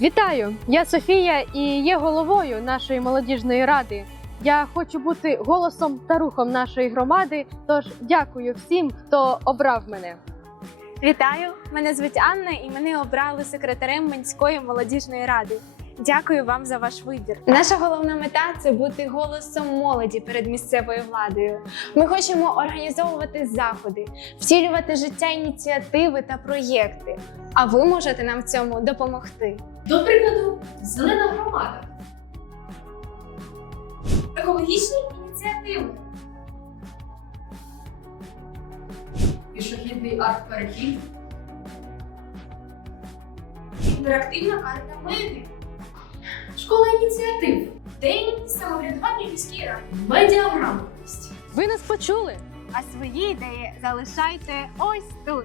Вітаю! Я Софія і є головою нашої молодіжної ради. Я хочу бути голосом та рухом нашої громади. Тож дякую всім, хто обрав мене. Вітаю! Мене звуть Анна, і мене обрали секретарем Менської молодіжної ради. Дякую вам за ваш вибір. Наша головна мета це бути голосом молоді перед місцевою владою. Ми хочемо організовувати заходи, втілювати життя ініціативи та проєкти. А ви можете нам в цьому допомогти. До прикладу, зелена громада. Екологічні ініціативи. Пішохідний арт-перехід. Інтерактивна карта меди. Школа ініціатив. День самоврядування міській раді. Медіаграмотність. Ви нас почули? А свої ідеї залишайте ось тут.